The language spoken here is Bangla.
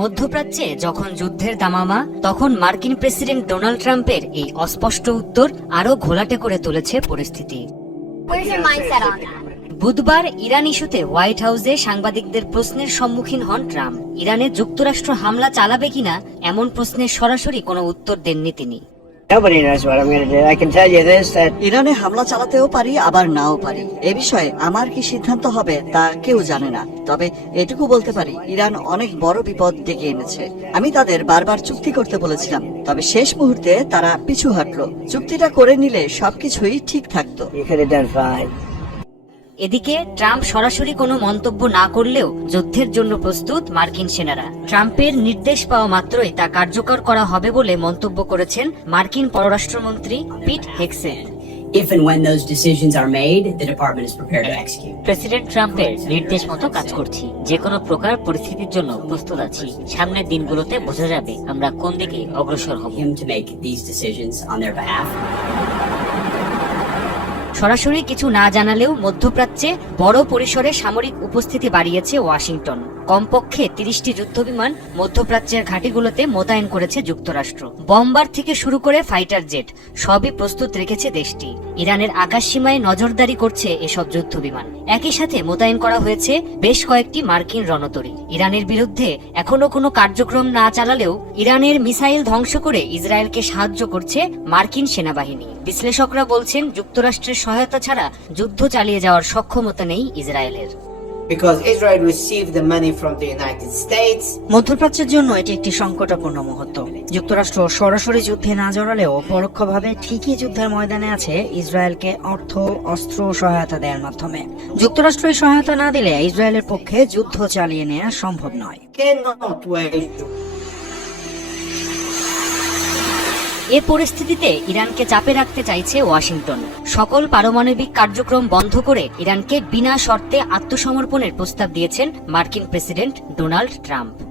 মধ্যপ্রাচ্যে যখন যুদ্ধের দামামা, তখন মার্কিন প্রেসিডেন্ট ডোনাল্ড ট্রাম্পের এই অস্পষ্ট উত্তর আরও ঘোলাটে করে তুলেছে পরিস্থিতি? বুধবার ইরান ইস্যুতে হোয়াইট হাউসে সাংবাদিকদের প্রশ্নের সম্মুখীন হন ট্রাম্প ইরানে যুক্তরাষ্ট্র হামলা চালাবে কিনা, এমন প্রশ্নের সরাসরি কোনো উত্তর দেননি তিনি Nobody knows what I'm going to do. I can tell you this that ইরানে হামলা চালাতেও পারি আবার নাও পারি। এ বিষয়ে আমার কি সিদ্ধান্ত হবে তা কেউ জানে না। তবে এটুকু বলতে পারি ইরান অনেক বড় বিপদ ডেকে এনেছে। আমি তাদের বারবার চুক্তি করতে বলেছিলাম তবে শেষ মুহূর্তে তারা পিছু হাঁটলো। চুক্তিটা করে নিলে সবকিছুই ঠিক থাকতো। You could have done fine. এদিকে ট্রাম্প সরাসরি কোনো মন্তব্য না করলেও যুদ্ধের জন্য প্রস্তুত মার্কিন সেনারা। ট্রাম্পের নির্দেশ পাওয়া মাত্রই তা কার্যকর করা হবে বলে মন্তব্য করেছেন মার্কিন পররাষ্ট্রমন্ত্রী Pete Hegseth. If and when those decisions are made, the department is prepared to execute. President ট্রাম্পের নির্দেশ মতো কাজ করছি। যে কোনো প্রকার পরিস্থিতির জন্য প্রস্তুত আছি। সামনের দিনগুলোতে বোঝা যাবে আমরা কোন দিকে অগ্রসর হব। Him to make these decisions on their behalf. সরাসরি কিছু না জানালেও মধ্যপ্রাচ্যে বড় পরিসরে সামরিক উপস্থিতি বাড়িয়েছে ওয়াশিংটন। কমপক্ষে তিরিশটি যুদ্ধবিমান মধ্যপ্রাচ্যের ঘাঁটিগুলোতে মোতায়েন করেছে যুক্তরাষ্ট্র। বম্বার থেকে শুরু করে ফাইটার জেট সবই প্রস্তুত রেখেছে দেশটি। ইরানের আকাশসীমায় নজরদারি করছে এসব যুদ্ধবিমান। একই সাথে মোতায়েন করা হয়েছে বেশ কয়েকটি মার্কিন রণতরী। ইরানের বিরুদ্ধে এখনও কোনো কার্যক্রম না চালালেও ইরানের মিসাইল ধ্বংস করে ইসরায়েলকে সাহায্য করছে মার্কিন সেনাবাহিনী। বিশ্লেষকরা বলছেন, যুক্তরাষ্ট্রের সহায়তা ছাড়া যুদ্ধ চালিয়ে যাওয়ার সক্ষমতা নেই ইসরায়েলের। Because Israel received the money from the United States. মধ্যপ্রাচ্যের জন্য এটি একটি সংকটাপূর্ণ মুহূর্ত। যুক্তরাষ্ট্র সরাসরি যুদ্ধে না জড়ালেও পরোক্ষভাবে ঠিকই যুদ্ধের ময়দানে আছে ইসরায়েলকে অর্থ অস্ত্র সহায়তা দেওয়ার মাধ্যমে। যুক্তরাষ্ট্র এই সহায়তা না দিলে ইসরায়েলের পক্ষে যুদ্ধ চালিয়ে নেওয়া সম্ভব নয়। এ পরিস্থিতিতে ইরানকে চাপে রাখতে চাইছে ওয়াশিংটন। সকল পারমাণবিক কার্যক্রম বন্ধ করে ইরানকে বিনা শর্তে আত্মসমর্পণের প্রস্তাব দিয়েছেন মার্কিন প্রেসিডেন্ট ডোনাল্ড ট্রাম্প।